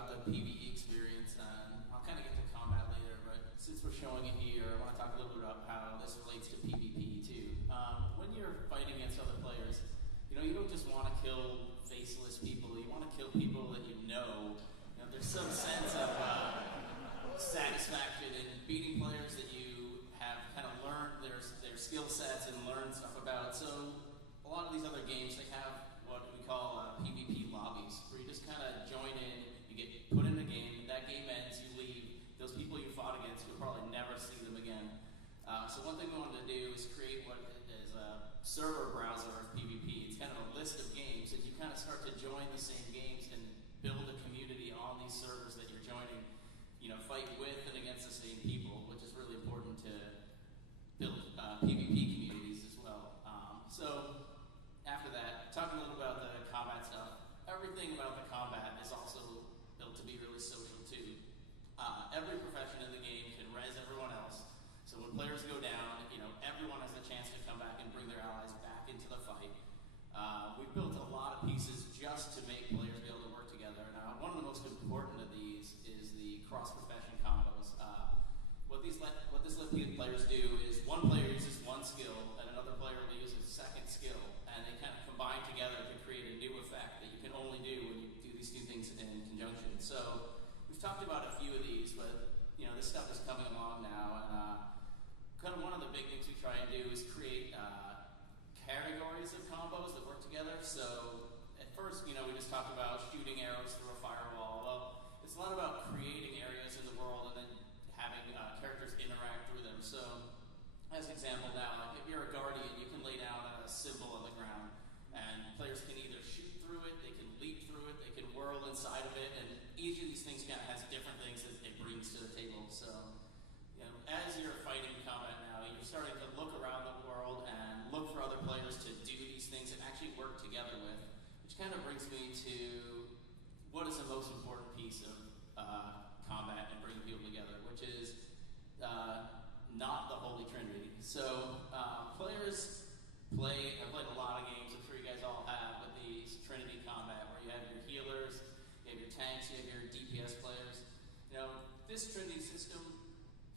about the PvE experience, and I'll kind of get to combat later, but since we're showing it here, I want to talk a little bit about how this relates to PvP too. When you're fighting against other players, you don't just want to kill faceless people, you want to kill people that you know. There's some sense of satisfaction in beating players that you have kind of learned their skill sets and learned stuff about. So a lot of these other games, they have what we call PvP lobbies, where you just kind of join in, you get put in a game, that game ends, you leave. Those people you fought against, you'll probably never see them again. So one thing we wanted to do is create what is a server browser of PvP. It's kind of a list of games, and you kind of start to join the same games and build a community on these servers that you're joining. Fight with and against the same people, which is really important to build PvP communities as well. So after that, talking a little about the combat stuff, everything about the combat is also built to be really social too. Every profession in the game can res everyone else. So when players go down, everyone has a chance to come back and bring their allies back into the fight. We've built a lot of pieces just to make players be able to work together. Now, one of the most important of these is the cross-profession combos. What this lets players do is one player uses one skill and another player will use a second skill, and they kind of combine together to create a new effect that you can only do when you do these two things in conjunction. So we've talked about a few of these, but this stuff is coming along now, and kind of one of the big things we try and do is create categories of combos that work together. So at first, we just talked about shooting arrows through a firewall. Well, it's a lot about creating areas in the world and then having characters interact through them. So as an example now, if you're a guardian, you can lay down a symbol on the ground, and players can either shoot through it, they can leap through it, they can whirl inside of it, and each of these things kind of has different things that it brings to the table. So as you're fighting combat now, you're starting to look around the world and look for other players to do these things and actually work together with, which kind of brings me to what is the most important piece of combat and bringing people together, which is not the Holy Trinity. So players I've played a lot of games, I'm sure you guys all have, with these Trinity combat, where you have your healers, you have your tanks, you have your DPS players. This Trinity system,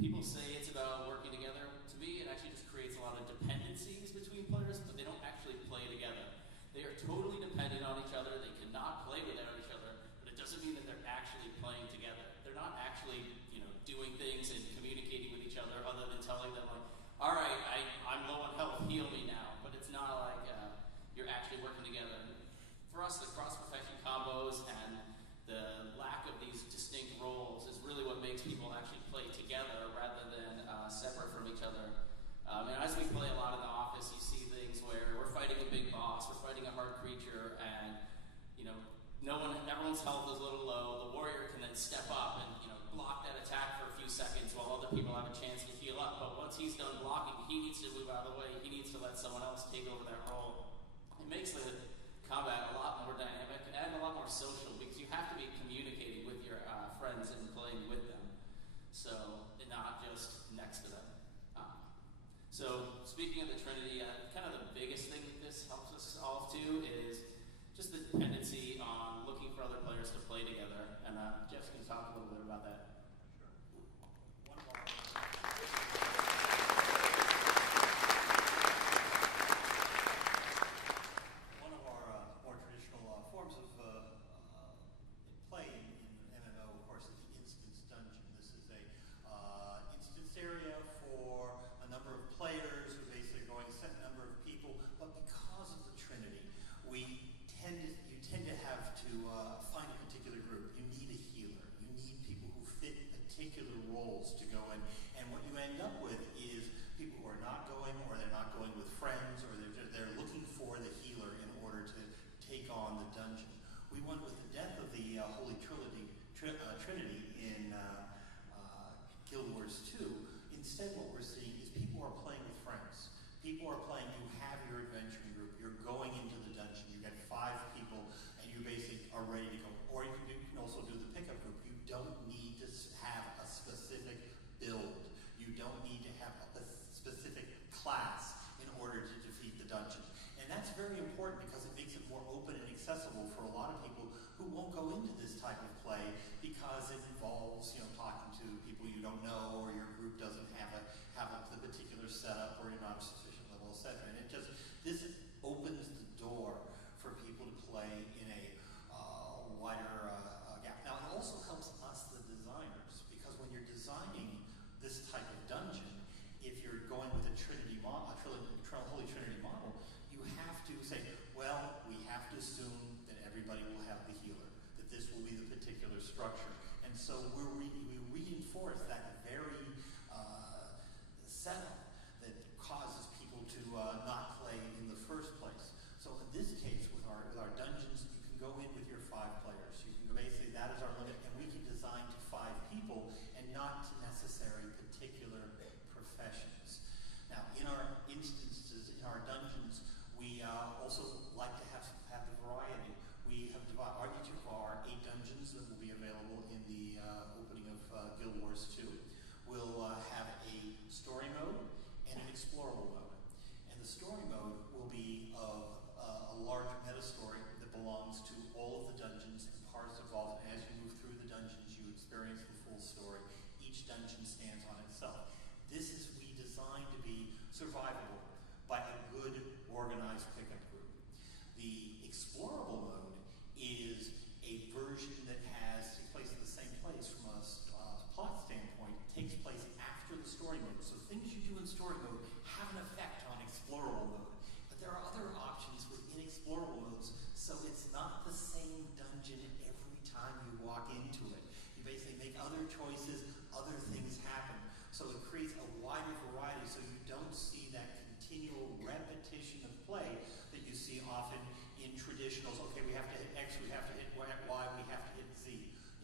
people say it's about working together. To me, it actually just creates a lot of dependencies between players, but they don't actually play together. They are totally dependent on each other. They cannot play without each other, but it doesn't mean that they're actually playing together. They're not actually, doing things and communicating with each other than telling them, like, all right, I'm low on health, heal me now. But it's not like you're actually working together. For us, the cross-profession combos and the lack of these distinct roles is really what makes people actually play together rather than separate from each other. And as we play a lot in the office, you see things where we're fighting a big boss, we're fighting a hard creature, and everyone's health is a little low. The warrior can then step up and block that attack for a few seconds while other people have a chance to heal up. But once he's done blocking, he needs to move out of the way. He needs to let someone else take over that role. It makes the combat a lot more dynamic and a lot more social, because you have to be communicating with your friends and playing with them, and not just next to them. So speaking of the Trinity, kind of the biggest thing that this helps us solve too is just the dependency on looking for other players to play together. And Jeff's going to talk a little bit about that. Sure. One of our more traditional forms of play in MMO, of course, is the instance dungeon. This is a instance area for a number of players who basically are going a set number of people, but because of the Trinity, you tend to have to find a particular group. You need a healer. You need people who fit particular roles to go in. And what you end up with is people who are not going, or they're not going with friends, or they're looking for the healer in order to take on the dungeon. We went with the death of the Holy Trinity in Guild Wars 2. Instead, what we're seeing is people are playing with friends. People are playing, you have your adventuring group, you're going into the dungeon, you get 5 people, and you basically are ready to go. Or you can also do the pickup group. You don't need to have a specific build. You don't need to have a specific class in order to defeat the dungeon. And that's very important because it makes it more open and accessible for a lot of people who won't go into this type of play involves, talking to people you don't know, or your group doesn't have the particular setup, or you're not a sufficient level, etc. And this opens the door for people to play in a wider gap. Now, it also helps us, the designers, because when you're designing this type of dungeon, if you're going with a Trinity model, Holy Trinity model, you have to say, well, we have to assume that everybody will have the healer, that this will be the particular structure. And so we reinforce that very setup that causes people to not play in the first place. So in this case, with our dungeons, you can go in with your 5 players. You can basically, that is our limit, and we can design to 5 people and not to necessary particular professions. Now, in our instances, in our dungeons, we also like to have the variety. We have divided each of our 8 dungeons that will be available in the opening of Guild Wars 2. We'll have a story mode and an explorable mode. And the story mode will be of a large meta story that belongs to all of the dungeons and parts involved. And as you move through the dungeons, you experience the full story. Each dungeon stands on itself. This is we designed to be survivable by a good organized pickup group. The explorable mode is a version that takes place in the same place from a plot standpoint. It takes place after the story mode. So things you do in story mode have an effect on explorable mode. But there are other options within explorable modes, so it's not the same dungeon every time you walk into it. You basically make other choices, other things happen. So it creates a wider variety, so you don't see that continual repetition of play that you see often in traditionals. Okay, we have to hit X, we have to hit Y, we have to hit Z.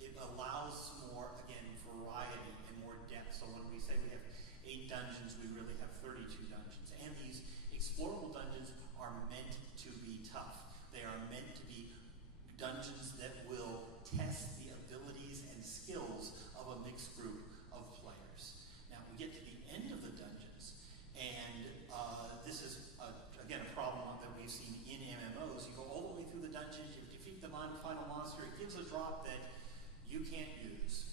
It allows more, again, variety and more depth. So when we say we have 8 dungeons, we really have 32 dungeons. And these explorable dungeons are meant to be tough. They are meant to be dungeons that will test the abilities and skills of a mixed group of players. Now, we get to the end of the dungeons, and this is, again, a problem that we've seen in MMOs. You go all the way through the dungeons, you defeat the final monster, it gives a drop that you can't use.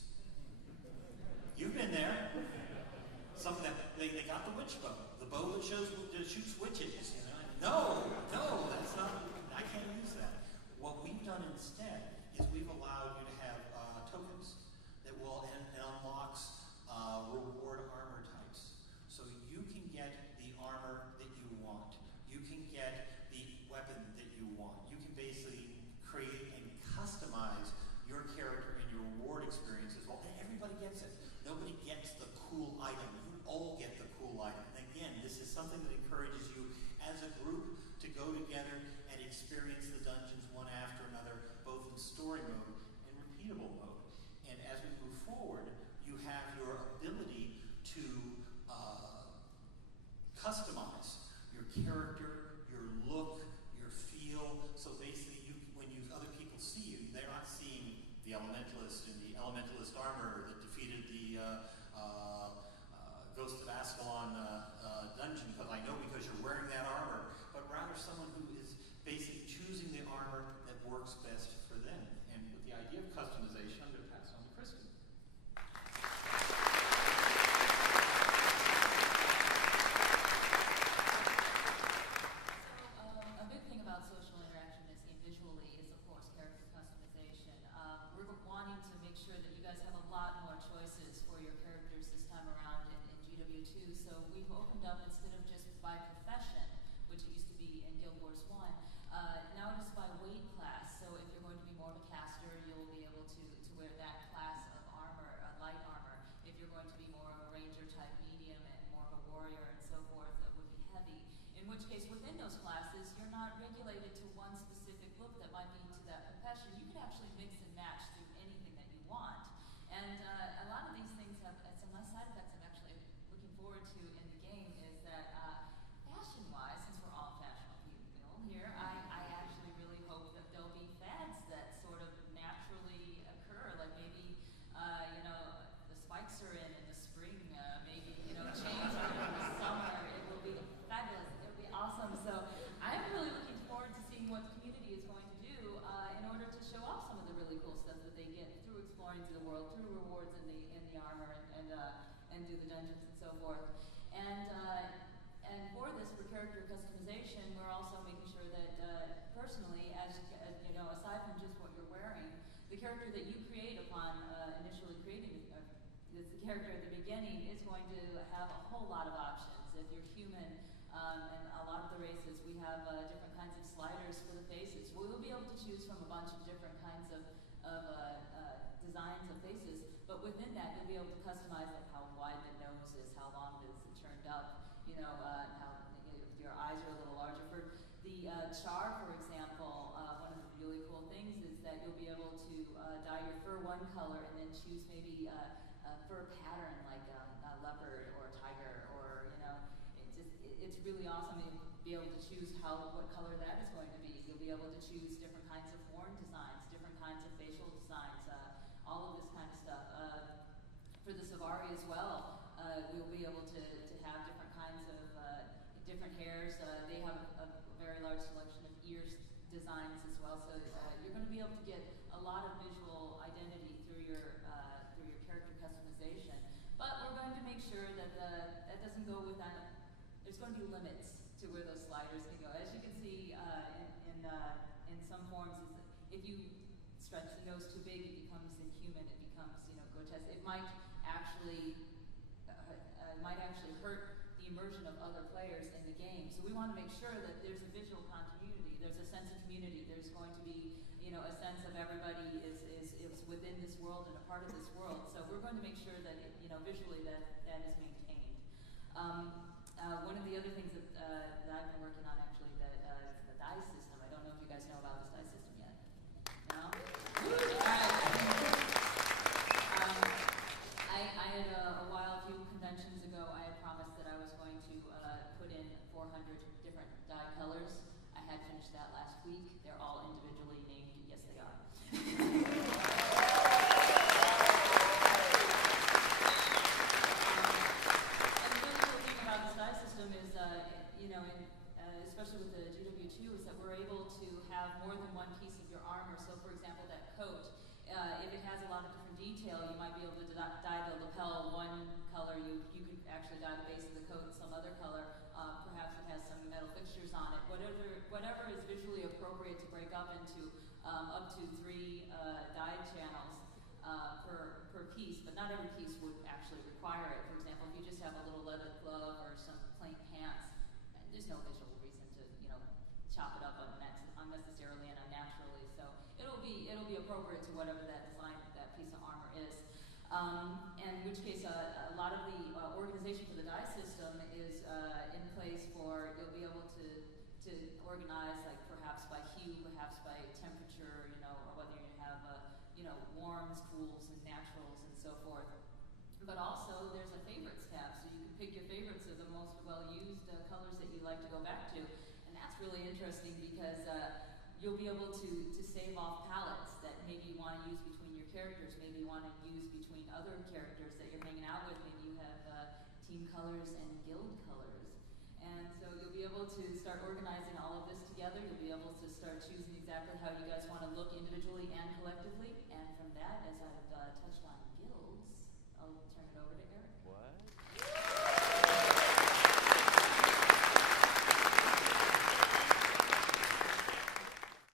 You've been there. Some of them, they got the witch bow, the bow that shoots witches. No, that's not, I can't use that. What we've done instead is we've allowed you to have tokens that will, and unlocks reward armor types. So you can get the armor that you want. You can get the weapon that you want. You can basically create and customize your character and your reward experience as well. And everybody gets it. Nobody gets the cool item. You all get the cool item. And again, this is something that encourages you as a group to go together and experience the dungeons one after another, both in story mode and repeatable mode. And as we move forward, you have your ability to customize your character, your look, your feel. So basically, when other people see you, they're not seeing the Elementalist in the Elementalist armor that defeated the Ghost of Ascalon dungeon, because I know because you're wearing that armor, but rather someone who is basically choosing the armor that works best for them. And with the idea of customization, I'm going to pass on to Kristen. A big thing about social interaction is visually is, of course, character customization. We're wanting to make sure that you guys have a lot more choices for your characters this time around in GW2. So we've opened up, instead of just by profession, which it used to be in Guild Wars 1, now it is by weight class. So if you're going to be more of a caster, you'll be able to wear that class of armor, light armor. If you're going to be more of a ranger type medium and more of a warrior and so forth, that would be heavy. In which case, within those classes, you're not regulated to one specific look that might be to that profession. You can actually mix and match through anything that you want. And a lot of these things have some nice side effects I'm actually looking forward to in the game is that fashion-wise, since we're all fashionable people here, I actually really hope that there'll be fads that sort of naturally occur. Like maybe, the spikes are in the spring, maybe, chains are in the summer. It will be fabulous. It will be awesome. So I'm really looking forward to seeing what the community is going to do in order to show off some of the really cool stuff that they get through exploring through the world, through rewards and and do the dungeons and so forth. And for this, for character customization, we're also making sure that personally, as you know, aside from just what you're wearing, the character that you create upon initially creating the character at the beginning is going to have a whole lot of options. If you're human, and a lot of the races, we have different kinds of sliders for the faces. We will be able to choose from a bunch of different kinds of designs of faces, but within that, you'll be able to customize like how wide the nose is, how long is it turned up, you know, how if your eyes are a little larger. For the char, for example, one of the really cool things is that you'll be able to dye your fur one color and then choose maybe a fur pattern like a leopard or a tiger, or you know, it's really awesome to be able to choose what color that is going to be. You'll be able to choose different kinds of horn designs, different kinds of facial designs, all of this kind of stuff. For the Savari as well, we'll be able to have different kinds of different hairs. They have a very large selection of ears designs as well, so you're going to be able to get a lot of visual identity through your character customization. But we're going to make sure that that doesn't go without. There's going to be limits to where those sliders can go. As you can see in some forms, if you stretch the nose too big, it becomes inhuman. It becomes, you know, grotesque. It might actually hurt the immersion of other players in the game. So we want to make sure that there's a visual continuity. There's a sense of community. There's going to be, you know, a sense of everybody is within this world and a part of this world. So we're going to make sure that you know, visually that is maintained. One of the other things that I've been working on actually is the die system. I don't know if you guys know about this die system yet. No? I had a few conventions ago, I had promised that I was going to put in 400 different die colors. I had finished that last week. They're all individually named. Yes, they are. Especially with the GW2, is that we're able to have more than one piece of your armor. So for example, that coat, if it has a lot of different detail, you might be able to dye the lapel one color. You could actually dye the base of the coat some other color. Perhaps it has some metal fixtures on it. Whatever is visually appropriate to break up into up to 3 dye channels per piece, but not every piece would actually require it. For example, if you just have a little leather glove or some plain pants, there's no visual reason to, you know, chop it up unnecessarily and unnaturally. So it'll be appropriate to whatever that design, that piece of armor is. And in which case, a lot of the organization for the die system is in place for, you'll be able to organize, like perhaps by hue, perhaps by temperature, you know, or whether you have, you know, warms, cools, and naturals, and so forth. But also, there's a favorites tab, so you can pick your favorites of the most well-used colors that you like to go back to. And that's really interesting because you'll be able to save off palettes that maybe you want to use between your characters, maybe you want to use between other characters that you're hanging out with. Maybe you have team colors and guild colors. And so you'll be able to start organizing all of this together. You'll be able to start choosing exactly how you guys want to look individually and collectively. And from that, as I've touched on guilds, I'll turn it over to Eric. What?